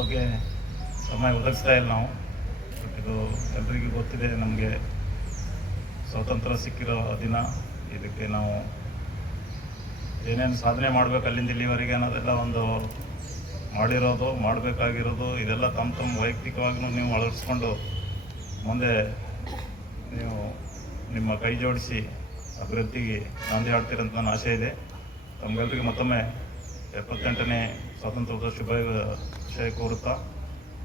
ಬಗ್ಗೆ ಸಮಯ ಒದಗಿಸ್ತಾ ಇಲ್ಲ ನಾವು. ಬಟ್ ಇದು ಎಲ್ರಿಗೂ ಗೊತ್ತಿದೆ, ನಮಗೆ ಸ್ವಾತಂತ್ರ್ಯ ಸಿಕ್ಕಿರೋ ದಿನ. ಇದಕ್ಕೆ ನಾವು ಏನೇನು ಸಾಧನೆ ಮಾಡಬೇಕು ಅಲ್ಲಿಂದ ಇಲ್ಲಿವರೆಗೆ ಅನ್ನೋದೆಲ್ಲ ಒಂದು ಮಾಡಿರೋದು, ಮಾಡಬೇಕಾಗಿರೋದು, ಇದೆಲ್ಲ ತಮ್ಮ ತಮ್ಮ ವೈಯಕ್ತಿಕವಾಗಿ ನೀವು ಅಳವಡಿಸ್ಕೊಂಡು ಮುಂದೆ ನೀವು ನಿಮ್ಮ ಕೈ ಜೋಡಿಸಿ ಅಭಿವೃದ್ಧಿಗೆ ನಾಂದಿ ಹಾಡ್ತೀರಂತ ನನ್ನ ಆಸೆ ಇದೆ. ತಮಗೆಲ್ಲರಿಗೂ ಮತ್ತೊಮ್ಮೆ ಎಪ್ಪತ್ತೆಂಟನೇ ಸ್ವಾತಂತ್ರ್ಯದ ಶುಭ ಶಯ ಕೋರುತ್ತಾ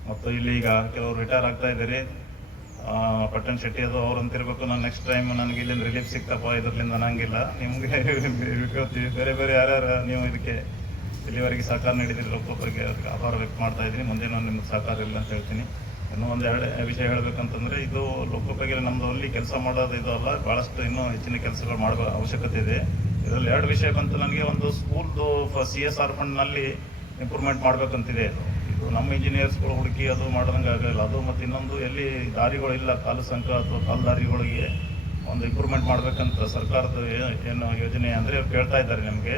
ಮತ್ತು ಇಲ್ಲಿ ಈಗ ಕೆಲವರು ರಿಟೈರ್ ಆಗ್ತಾ ಇದ್ದಾರೆ. ಪಟ್ಟಣ ಶೆಟ್ಟಿ ಅದು ಅವ್ರು ಅಂತಿರ್ಬೇಕು ನಾನು ನೆಕ್ಸ್ಟ್ ಟೈಮ್ ನನಗೆ ಇಲ್ಲಿಂದ ರಿಲೀಫ್ ಸಿಗ್ತಪ್ಪ ಇದರಿಂದ ಅನ್ನಂಗಿಲ್ಲ ನಿಮಗೆ ಬೇರೆ ಬೇರೆ ಯಾರ್ಯಾರು ನೀವು ಇದಕ್ಕೆ ಇಲ್ಲಿವರೆಗೆ ಸಹಕಾರ ನೀಡಿದಿರಿ ಒಬ್ಬೊಬ್ಬರಿಗೆ ಅದಕ್ಕೆ ಆಭಾರ ವ್ಯಕ್ತ ಮಾಡ್ತಾ ಇದ್ದೀನಿ. ಮುಂದೆ ನಾನು ನಿಮ್ಗೆ ಸಹಕಾರ ಇಲ್ಲ ಅಂತ ಹೇಳ್ತೀನಿ. ಇನ್ನೂ ಒಂದು ಎರಡು ವಿಷಯ ಹೇಳಬೇಕಂತಂದರೆ, ಇದು ಲೋಕೋಪಯೋಗಿ ನಮ್ದು ಅಲ್ಲಿ ಕೆಲಸ ಮಾಡೋದು ಇದು ಅಲ್ಲ. ಭಾಳಷ್ಟು ಇನ್ನೂ ಹೆಚ್ಚಿನ ಕೆಲಸಗಳು ಮಾಡೋ ಅವಶ್ಯಕತೆ ಇದೆ. ಇದರಲ್ಲಿ ಎರಡು ವಿಷಯ ಬಂತು. ನನಗೆ ಒಂದು ಸ್ಕೂಲ್ದು ಸಿ ಎಸ್ ಆರ್ ಫಂಡ್ನಲ್ಲಿ ಇಂಪ್ರೂವ್ಮೆಂಟ್ ಮಾಡಬೇಕಂತಿದೆ. ಇದು ನಮ್ಮ ಇಂಜಿನಿಯರ್ಸ್ಗಳು ಹುಡುಕಿ ಅದು ಮಾಡೋದಂಗೆ ಆಗಲಿಲ್ಲ. ಅದು ಮತ್ತು ಇನ್ನೊಂದು ಎಲ್ಲಿ ದಾರಿಗಳಿಲ್ಲ ಕಾಲು ಸಂಕ ಅಥವಾ ಕಾಲು ದಾರಿಗಳಿಗೆ ಒಂದು ಇಂಪ್ರೂವ್ಮೆಂಟ್ ಮಾಡಬೇಕಂತ ಸರ್ಕಾರದ ಏನು ಯೋಜನೆ ಅಂದರೆ ಕೇಳ್ತಾ ಇದ್ದಾರೆ ನಿಮಗೆ.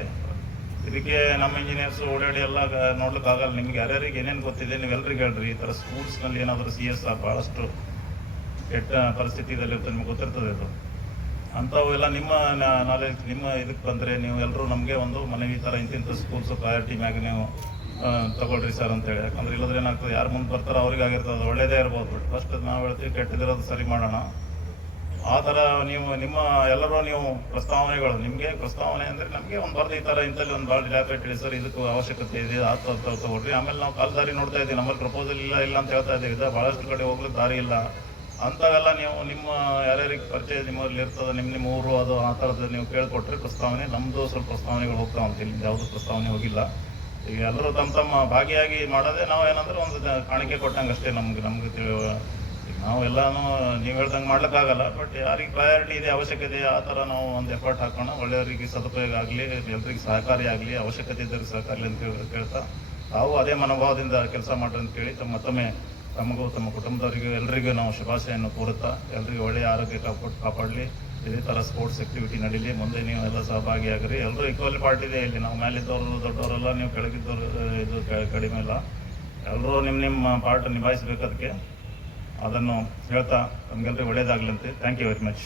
ಇದಕ್ಕೆ ನಮ್ಮ ಇಂಜಿನಿಯರ್ಸ್ ಓಡಾಡಿ ಎಲ್ಲ ನೋಡ್ಲಿಕ್ಕೆ ಆಗಲ್ಲ. ನಿಮ್ಗೆ ಯಾರ್ಯಾರಿಗೆ ಏನೇನು ಗೊತ್ತಿದೆ ನೀವು ಎಲ್ರಿಗೆ ಹೇಳ್ರಿ. ಈ ಥರ ಸ್ಕೂಲ್ಸ್ನಲ್ಲಿ ಏನಾದರೂ ಸಿ ಎಸ್ ಆರ್ ಭಾಳಷ್ಟು ಕೆಟ್ಟ ಪರಿಸ್ಥಿತಿಯಲ್ಲಿ ಇರ್ತದೆ, ನಿಮ್ಗೆ ಗೊತ್ತಿರ್ತದೆ ಅದು. ಅಂಥವು ಎಲ್ಲ ನಿಮ್ಮ ನಾಲೆಜ್ ನಿಮ್ಮ ಇದಕ್ಕೆ ಬಂದರೆ ನೀವು ಎಲ್ಲರೂ ನಮಗೆ ಒಂದು ಮನವಿ ಥರ ಇಂತಿಂಥ ಸ್ಕೂಲ್ಸು ಪ್ರಯಾರಿಟಿ ಮ್ಯಾಗ ನೀವು ತಗೊಳ್ರಿ ಸರ್ ಅಂತೇಳಿ ಯಾಕಂದ್ರೆ ಇಲ್ಲದ್ರೆ ಏನಾಗ್ತದೆ, ಯಾರು ಮುಂದೆ ಬರ್ತಾರೋ ಅವ್ರಿಗೆ ಆಗಿರ್ತದೆ ಒಳ್ಳೇದೇ ಇರ್ಬೋದು. ಬಟ್ ಫಸ್ಟ್ ನಾವು ಹೇಳ್ತೀವಿ, ಕೆಟ್ಟದಿರೋದು ಸರಿ ಮಾಡೋಣ. ಆ ಥರ ನೀವು, ನಿಮ್ಮ ಎಲ್ಲರೂ ನೀವು ಪ್ರಸ್ತಾವನೆಗಳು, ನಿಮಗೆ ಪ್ರಸ್ತಾವನೆ ಅಂದರೆ ನಮಗೆ ಒಂದು ಬರ್ದು ಈ ಥರ ಇಂಥಲ್ಲಿ ಒಂದು ಭಾಳ ಇಡಿ ಸರ್, ಇದಕ್ಕೂ ಅವಶ್ಯಕತೆ ಇದೆ, ಆ ಥರ ತಗೊಳ್ರಿ. ಆಮೇಲೆ ನಾವು ಕಾಲ್ ದಾರಿ ನೋಡ್ತಾ ಇದ್ದೀವಿ, ನಮ್ಮಲ್ಲಿ ಪ್ರಪೋಸಲ್ ಇಲ್ಲ ಇಲ್ಲ ಅಂತ ಹೇಳ್ತಾ ಇದ್ದೀವಿ. ಇದು ಭಾಳಷ್ಟು ಕಡೆ ಹೋಗ್ಲಿಕ್ಕೆ ದಾರಿ ಇಲ್ಲ. ಅಂಥವೆಲ್ಲ ನೀವು ನಿಮ್ಮ ಯಾರ್ಯಾರಿಗೆ ಪರಿಚಯ ನಿಮ್ಮಲ್ಲಿ ಇರ್ತದೆ ನಿಮ್ಮ ನಿಮ್ಮ ಊರು, ಅದು ಆ ಥರದ್ದು ನೀವು ಕೇಳಿಕೊಟ್ರೆ ಪ್ರಸ್ತಾವನೆ ನಮ್ಮದು ಸ್ವಲ್ಪ ಪ್ರಸ್ತಾವನೆಗಳು ಹೋಗ್ತಾವ ಅಂತ ಇಲ್ಲಿ ಯಾವುದು ಪ್ರಸ್ತಾವನೆ ಹೋಗಿಲ್ಲ. ಈಗ ಎಲ್ಲರೂ ತಮ್ಮ ತಮ್ಮ ಭಾಗಿಯಾಗಿ ಮಾಡೋದೇ ನಾವು ಏನಂದ್ರೆ ಒಂದು ಕಾಣಿಕೆ ಕೊಟ್ಟಂಗೆ ಅಷ್ಟೇ ನಮ್ಗೆ ನಮ್ಗೆ ಈಗ ನಾವು ಎಲ್ಲಾನು ನೀವು ಹೇಳ್ದಂಗೆ ಮಾಡ್ಲಿಕ್ಕಾಗಲ್ಲ ಬಟ್ ಯಾರಿಗೆ ಪ್ರಯಾರಿಟಿ ಇದೆ, ಅವಶ್ಯಕತೆ ಆ ಥರ ನಾವು ಒಂದು ಎಫರ್ಟ್ ಹಾಕೋಣ. ಒಳ್ಳೆಯವರಿಗೆ ಸದುಪಯೋಗ ಆಗಲಿ, ಎಲ್ರಿಗೆ ಸಹಕಾರಿ ಆಗಲಿ, ಅವಶ್ಯಕತೆ ಇದ್ದರೆ ಸಹಕಾರಿ ಅಂತ ಹೇಳಿ ಕೇಳ್ತಾ ತಾವು ಅದೇ ಮನೋಭಾವದಿಂದ ಕೆಲಸ ಮಾಡ್ರಿ ಅಂತ ಕೇಳಿ ತಮ್ಮ ತಮ್ಮ ತಮಗೂ, ತಮ್ಮ ಕುಟುಂಬದವರಿಗೂ, ಎಲ್ರಿಗೂ ನಾವು ಶುಭಾಶಯನ್ನು ಕೋರುತ್ತಾ, ಎಲ್ರಿಗೂ ಒಳ್ಳೆಯ ಆರೋಗ್ಯ ಕಾಪಾಡ್ ಕಾಪಾಡಲಿ. ಇದೇ ಥರ ಸ್ಪೋರ್ಟ್ಸ್ ಆಕ್ಟಿವಿಟಿ ನಡೀಲಿ, ಮುಂದೆ ನೀವು ಎಲ್ಲ ಸಹಭಾಗಿಯಾಗ್ರಿ. ಎಲ್ಲರೂ ಈಕ್ವಲ್ ಪಾರ್ಟ್ ಇದೆ ಇಲ್ಲಿ. ನಾವು ಮೇಲಿದ್ದವರು, ದೊಡ್ಡವರೆಲ್ಲ ನೀವು ಕೆಳಗಿದ್ದವರು, ಇದು ಕಡಿಮೆ ಇಲ್ಲ. ಎಲ್ಲರೂ ನಿಮ್ಮ ನಿಮ್ಮ ಪಾರ್ಟ್ ನಿಭಾಯಿಸಬೇಕು ಅದಕ್ಕೆ ಅದನ್ನು ಹೇಳ್ತಾ ನಮಗೆಲ್ಲರಿಗೂ ಒಳ್ಳೇದಾಗಲಿ ಅಂತ. Thank you very much